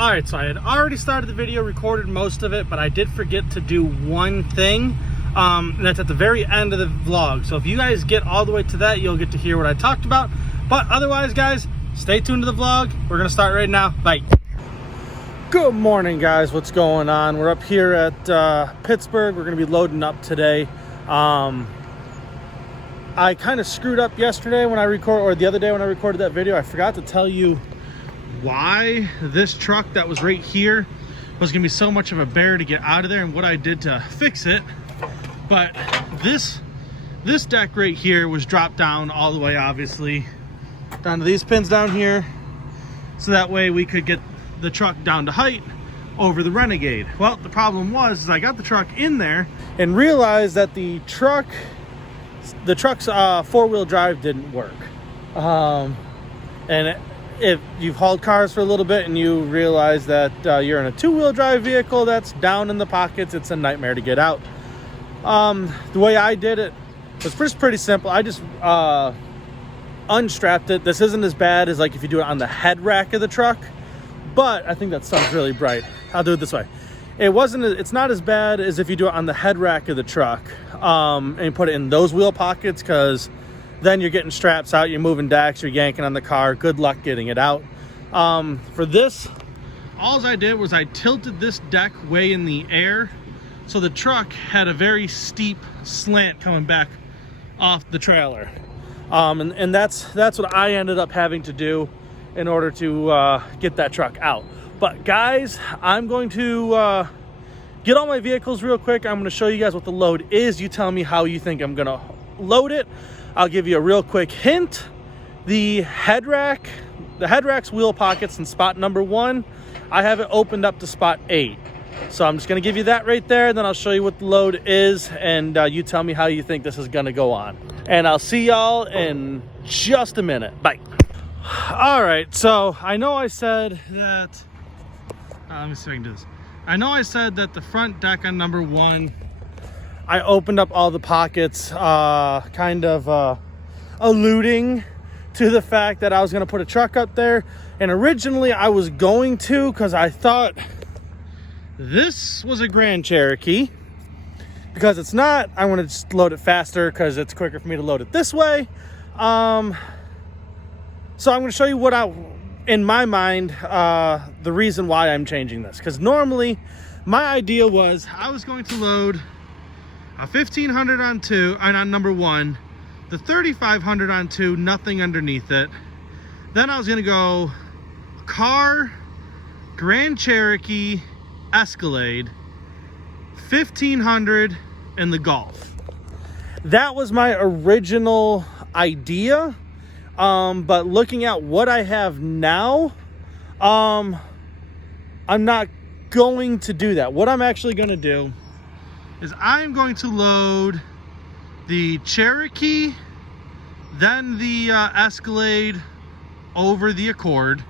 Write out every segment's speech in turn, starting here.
Alright, so I had already started the video, recorded most of it, but I did forget to do one thing, and that's at the very end of the vlog. So if you guys get all the way to that, you'll get to hear what I talked about. But otherwise, guys, stay tuned to the vlog. We're going to start right now. Bye. Good morning, guys. What's going on? We're up here at Pittsburgh. We're going to be loading up today. I kind of screwed up yesterday when the other day when I recorded that video. I forgot to tell you why this truck that was right here was gonna be so much of a bear to get out of there and what I did to fix it. But this deck right here was dropped down all the way, obviously down to these pins down here, so that way we could get the truck down to height over the Renegade. Well, the problem was I got the truck in there and realized that the truck's four-wheel drive didn't work. If you've hauled cars for a little bit and you realize that you're in a two-wheel drive vehicle that's down in the pockets, it's a nightmare to get out. The way I did it was pretty simple. I just unstrapped it. This isn't as bad as like if you do it on the head rack of the truck, but I think that sun's really bright. I'll do it this way. It's not as bad as if you do it on the head rack of the truck and put it in those wheel pockets, because then you're getting straps out, you're moving decks, you're yanking on the car. Good luck getting it out. For this, all I did was I tilted this deck way in the air, so the truck had a very steep slant coming back off the trailer. And that's what I ended up having to do in order to get that truck out. But guys, I'm going to get all my vehicles real quick. I'm going to show you guys what the load is. You tell me how you think I'm going to load it. I'll give you a real quick hint. The headrack's wheel pockets in spot number 1, I have it opened up to spot 8. So I'm just going to give you that right there. Then I'll show you what the load is, and you tell me how you think this is going to go on. And I'll see y'all in just a minute. Bye. All right, so I know I said that, let me see if I can do this. I know I said that the front deck on number 1, I opened up all the pockets, kind of alluding to the fact that I was going to put a truck up there. And originally I was going to, because I thought this was a Grand Cherokee. Because it's not, I want to just load it faster because it's quicker for me to load it this way. So I'm going to show you in my mind, the reason why I'm changing this. Because normally my idea was I was going to load a 1500 on number 1, the 3500 on 2, nothing underneath it. Then I was gonna go car, Grand Cherokee, Escalade, 1500, and the Golf. That was my original idea. But looking at what I have now, I'm not going to do that. What I'm actually gonna do is I'm going to load the Cherokee, then the Escalade over the Accord.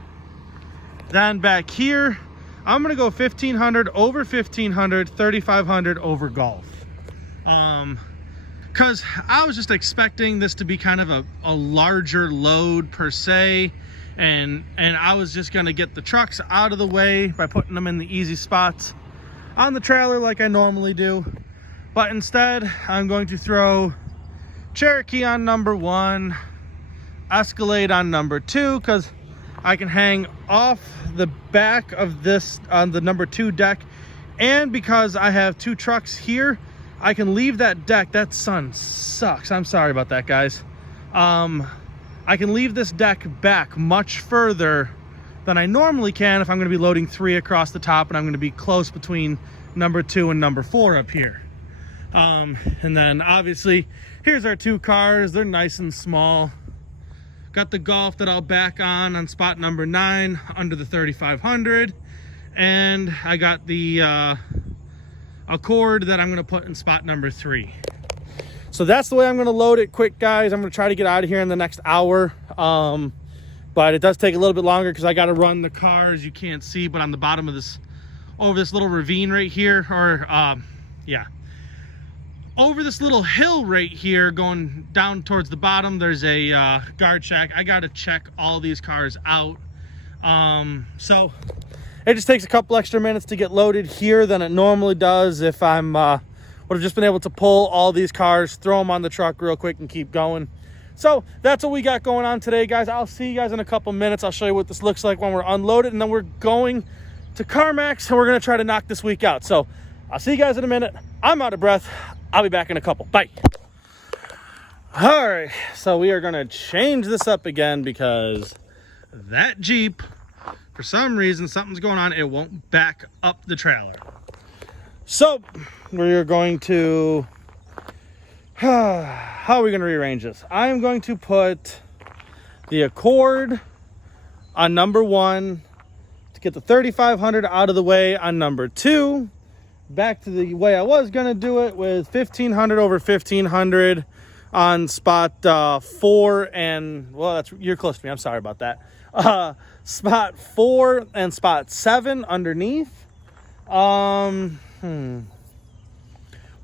Then back here, I'm gonna go 1500 over 1500, 3500 over Golf. Because I was just expecting this to be kind of a larger load per se, and I was just gonna get the trucks out of the way by putting them in the easy spots on the trailer like I normally do. But instead, I'm going to throw Cherokee on number 1, Escalade on number 2, because I can hang off the back of this on the number 2 deck, and because I have 2 trucks here, I can leave that deck. That sun sucks. I'm sorry about that, guys. I can leave this deck back much further than I normally can if I'm going to be loading 3 across the top, and I'm going to be close between number 2 and number 4 up here. And then obviously here's our 2 cars. They're nice and small. Got the Golf that I'll back on spot number 9 under the 3500, and I got the Accord that I'm going to put in spot number 3. So that's the way I'm going to load it quick, guys. I'm going to try to get out of here in the next hour, but it does take a little bit longer because I got to run the cars. You can't see, but on the bottom of this, over this little ravine right here, or yeah, over this little hill right here going down towards the bottom, there's a guard shack. I got to check all these cars out. So It just takes a couple extra minutes to get loaded here than it normally does if I'm would have just been able to pull all these cars, throw them on the truck real quick and keep going. So that's what we got going on today, guys. I'll see you guys in a couple minutes. I'll show you what this looks like when we're unloaded, and then we're going to CarMax and we're gonna try to knock this week out. So I'll see you guys in a minute. I'm out of breath. I'll be back in a couple. Bye. All right, so we are gonna change this up again because that Jeep, for some reason, something's going on. It won't back up the trailer. So we're going to, how are we going to rearrange this? I'm going to put the Accord on number 1 to get the 3500 out of the way on number 2. Back to the way I was going to do it with 1500 over 1500 on spot 4 and, well, you're close to me. I'm sorry about that. Spot 4 and spot 7 underneath.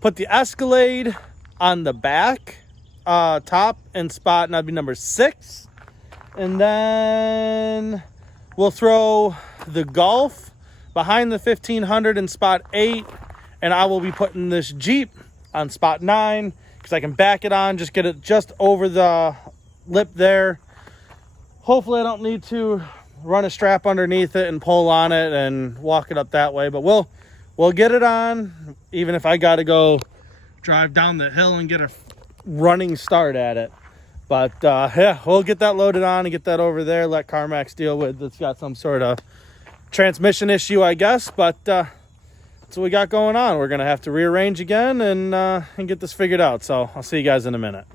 Put the Escalade on the back, top and spot, and that'd be number 6. And then we'll throw the Golf behind the 1500 in spot 8, and I will be putting this Jeep on spot 9 because I can back it on, just get it just over the lip there. Hopefully I don't need to run a strap underneath it and pull on it and walk it up that way, but we'll get it on, even if I got to go drive down the hill and get a running start at it. But yeah, we'll get that loaded on and get that over there. Let CarMax deal with it's got some sort of transmission issue, I guess. But that's what we got going on. We're gonna have to rearrange again and get this figured out. So I'll see you guys in a minute.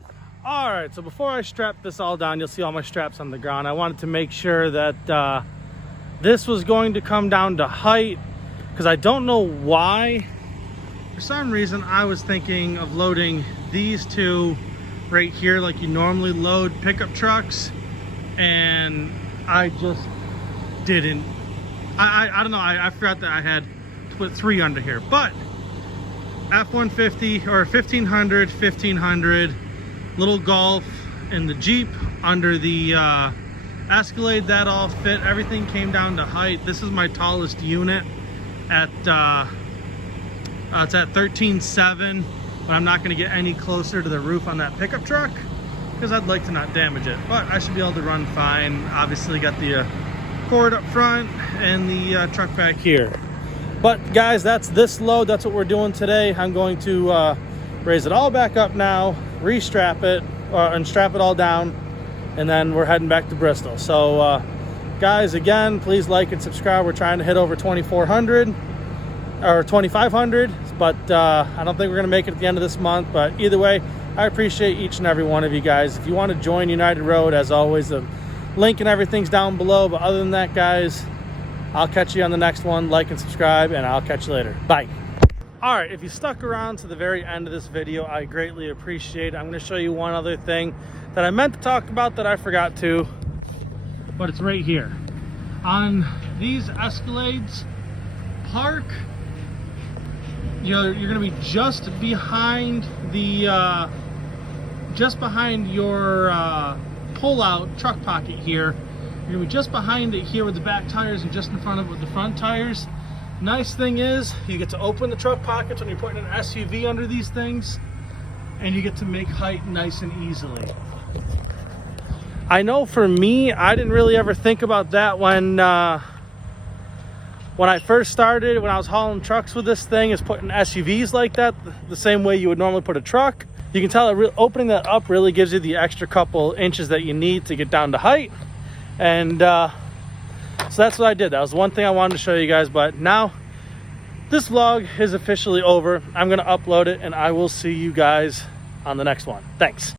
All right, so before I strap this all down, you'll see all my straps on the ground. I wanted to make sure that this was going to come down to height, because I don't know why. For some reason, I was thinking of loading these two right here like you normally load pickup trucks, and I just didn't. I don't know. I forgot that I had to put 3 under here, but F-150 or 1500, 1500, little Golf, and the Jeep under the Escalade, that all fit. Everything came down to height. This is my tallest unit at it's at 13.7, but I'm not going to get any closer to the roof on that pickup truck because I'd like to not damage it, but I should be able to run fine. Obviously got the Accord up front and the truck back here. But guys, that's this load. That's what we're doing today. I'm going to raise it all back up now, restrap it and strap it all down, and then we're heading back to Bristol. So guys, again, please like and subscribe. We're trying to hit over 2,400 or 2,500, but I don't think we're gonna make it at the end of this month. But either way, I appreciate each and every one of you guys. If you want to join United Road, as always, the link and everything's down below. But other than that, guys, I'll catch you on the next one. Like and subscribe, and I'll catch you later. Bye. All right, if you stuck around to the very end of this video, I greatly appreciate it. I'm going to show you one other thing that I meant to talk about that I forgot to, but it's right here. On these Escalades, park, you're going to be just behind the, just behind your pull-out truck pocket here. You're going to be just behind it here with the back tires and just in front of it with the front tires. Nice thing is you get to open the truck pockets when you're putting an SUV under these things, and you get to make height nice and easily. I know for me, I didn't really ever think about that when I first started, when I was hauling trucks with this thing, is putting SUVs like that the same way you would normally put a truck. You can tell opening that up really gives you the extra couple inches that you need to get down to height. And so that's what I did. That was one thing I wanted to show you guys. But now this vlog is officially over. I'm going to upload it, and I will see you guys on the next one. Thanks.